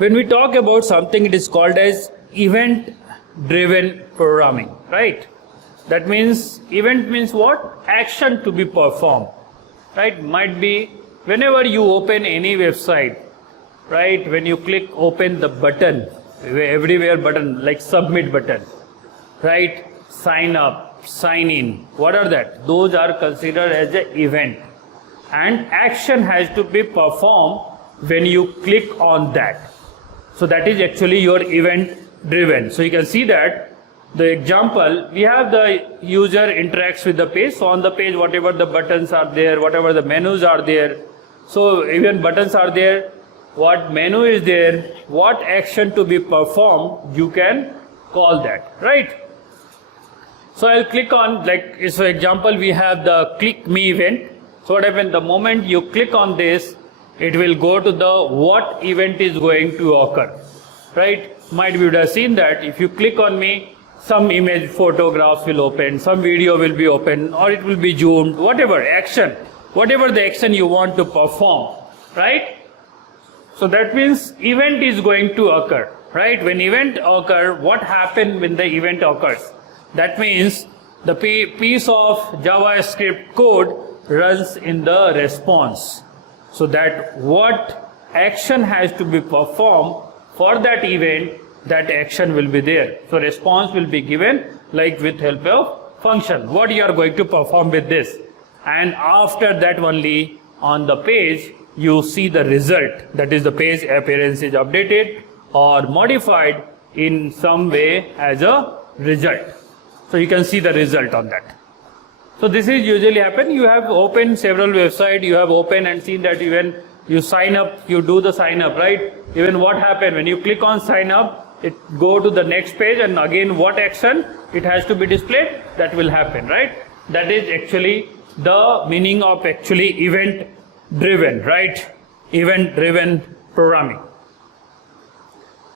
when we talk about something, it is called as event driven programming, right? That means event means what? Action to be performed, right? Might be whenever you open any website, right? When you click open the button, everywhere button like submit button, right? Sign up, sign in, what are that? Those are considered as an event, and action has to be performed when you click on that. So that is actually your event driven. So you can see that the example, we have the user interacts with the page. So on the page, whatever the buttons are there, whatever the menus are there, so even buttons are there, what menu is there, what action to be performed, you can call that, right? So I'll click on, like, so example, we have the click me event. So what happens, the moment you click on this, it will go to the what event is going to occur, right? Might be you would have seen that if you click on me, some image photographs will open, some video will be open, or it will be zoomed, whatever action, whatever the action you want to perform, right? So that means event is going to occur, right? When event occur, what happens when the event occurs? That means the piece of JavaScript code runs in the response. So that what action has to be performed for that event, that action will be there. So response will be given like with help of function. What you are going to perform with this. And after that only on the page, you see the result. That is the page appearance is updated or modified in some way as a result. So you can see the result on that. So this is usually happen. You have opened several websites, you have opened and seen that even you sign up, you do the sign up, right? Even what happened when you click on sign up, it go to the next page, and again what action it has to be displayed, that will happen, right? That is actually the meaning of actually event driven, right? Event driven programming.